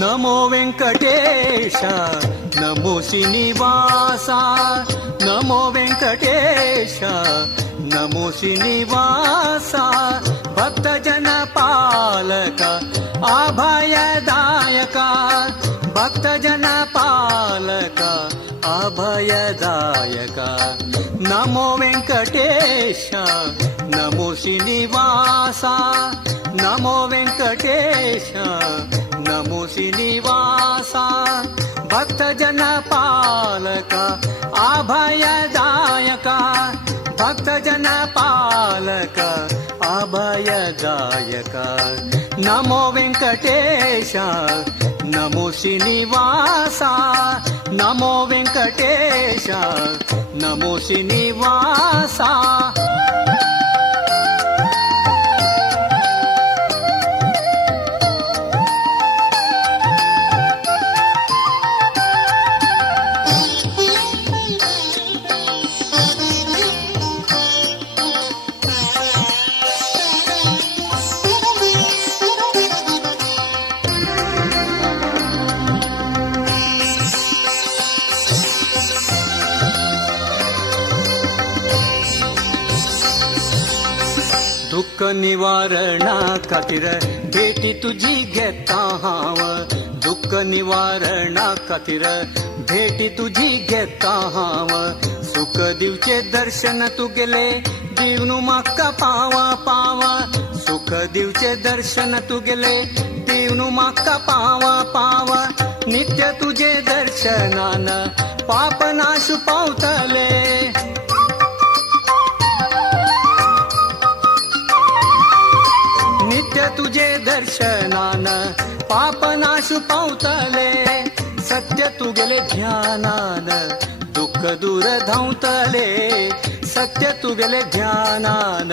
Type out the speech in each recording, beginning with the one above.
ನಮೋ ವೆಂಕಟೇಶ ನಮೋ ಶ್ರೀನಿವಾಸ ನಮೋ ವೆಂಕಟೇಶ ನಮೋ ಶ್ರೀನಿವಾಸ ಭಕ್ತ ಜನ ಪಾಲಕ ಅಭಯದಾಯಕ ಭಕ್ತ ಜನ ಪಾಲಕ ಅಭಯದಾಯಕ ನಮೋ ವೆಂಕಟೇಶ ನಮೋ ಶ್ರೀನಿವಾಸ ನಮೋ ವೆಂಕಟೇಶ ನಮೋ ಶ್ರೀನಿವಾಸ ಭಕ್ತ ಜನ ಪಾಲಕ ಅಭಯದಾಯಕ ಭಕ್ತ ಜನ ಪಾಲಕ ಅಭಯದಾಯಕ ನಮೋ ವೆಂಕಟೇಶ ನಮೋ ಶ್ರೀನಿವಾಸ ನಮೋ ವೆಂಕಟೇಶ ನಮೋ ಶ್ರೀನಿವಾಸ दुःख निवारणा खातीर भेटी तुझी घेता हांव दुःख निवारणा खातीर भेटी तुझी घेता हांव सुख दिवचे दर्शन तुगेले दिवनू म्हाका पावा पावा सुख दिवचे दर्शन तुगेले दिवनू म्हाका पावा पावा नित्य तुझे दर्शनान पाप नाश पावतले नित्य तुझे दर्शनान पाप नाश पावतले सत्य तुगेले ध्यानान दुःख दूर धांवतले सत्य तुगेले ध्यानान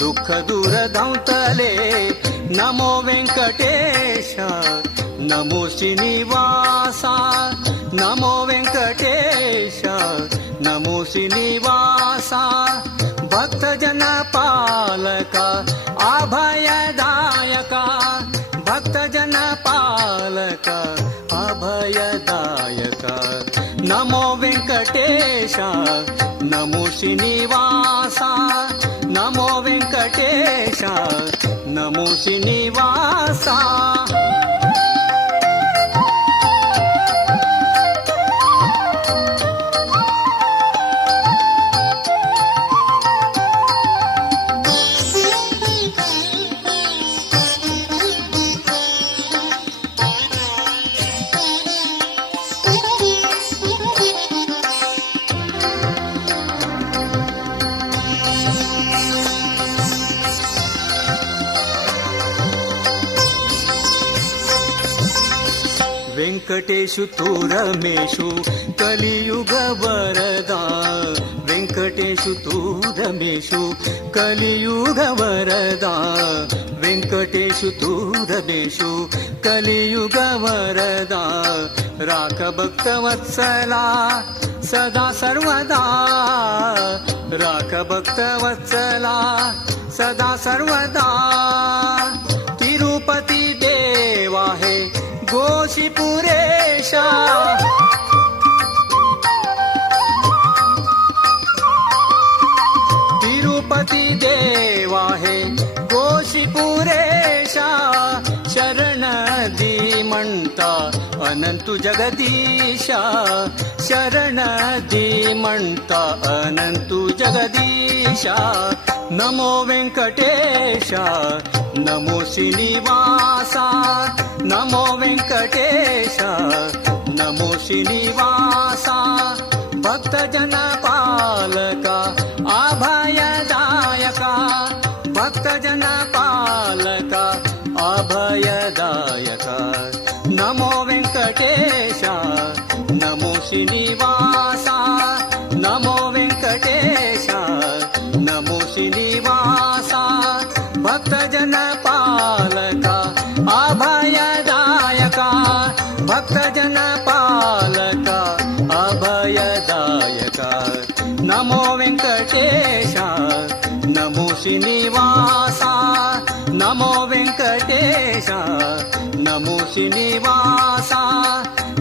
दुःख दूर धांवतले नमो वेंकटेश नमो श्रीनिवासा नमो वेंकटेश नमो श्रीनिवासा भक्त जन पालक अभयदायक भक्त जन पालक अभयदायक नमो वेंकटेश नमो श्रीनिवासा नमो वेंकटेश नमो श्रीनिवासा ವೆಂಕಟೇಶು ತೂ ರಮೇಶು ಕಲಿಯುಗ ವರದ ವೆಂಕಟೇಶು ತೂ ರಮೇಶು ಕಲಿಯುಗ ವರದ ವೆಂಕಟೇಶು ತೂ ರಮೇಶು ಕಲಿಯುಗ ವರದ ರಾಕ ಭಕ್ತ ವತ್ಸಲ ಸದಾ ಸರ್ವದಾ ರಾಕ ಭಕ್ತ ವತ್ಸಲ ಸದಾ ಸರ್ವದಾ ತಿರುಪತಿ ದೇವಾ ಹೇ गोशीपुरेश तिरुपति देवा है गोशीपुरेश शरण दी म्हणता अनंतु जगदीश शरण दी म्हणता अनंतु जगदीश नमो वेंकटेश नमो श्रीनिवासा नमो वेंकटेश नमो श्रीनिवासा भक्त जन पालक अभयदायक भक्त जन पालक अभयदायक नमो वेंकटेश नमो श्रीनिवासा नमो वेंकटेश नमो श्रीनिवासा भक्त जन पालक अभयदायक भक्त जन पालक अभयदायक नमो वेंकटेश नमो श्रीनिवासा नमो वेंकटेश ನಮೋ ಶ್ರೀನಿವಾಸ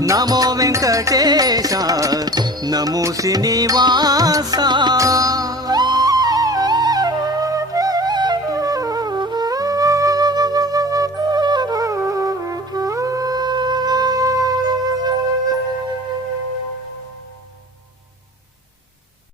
ನಮೋ ವೆಂಕಟೇಶ ನಮೋ ಶ್ರೀನಿವಾಸ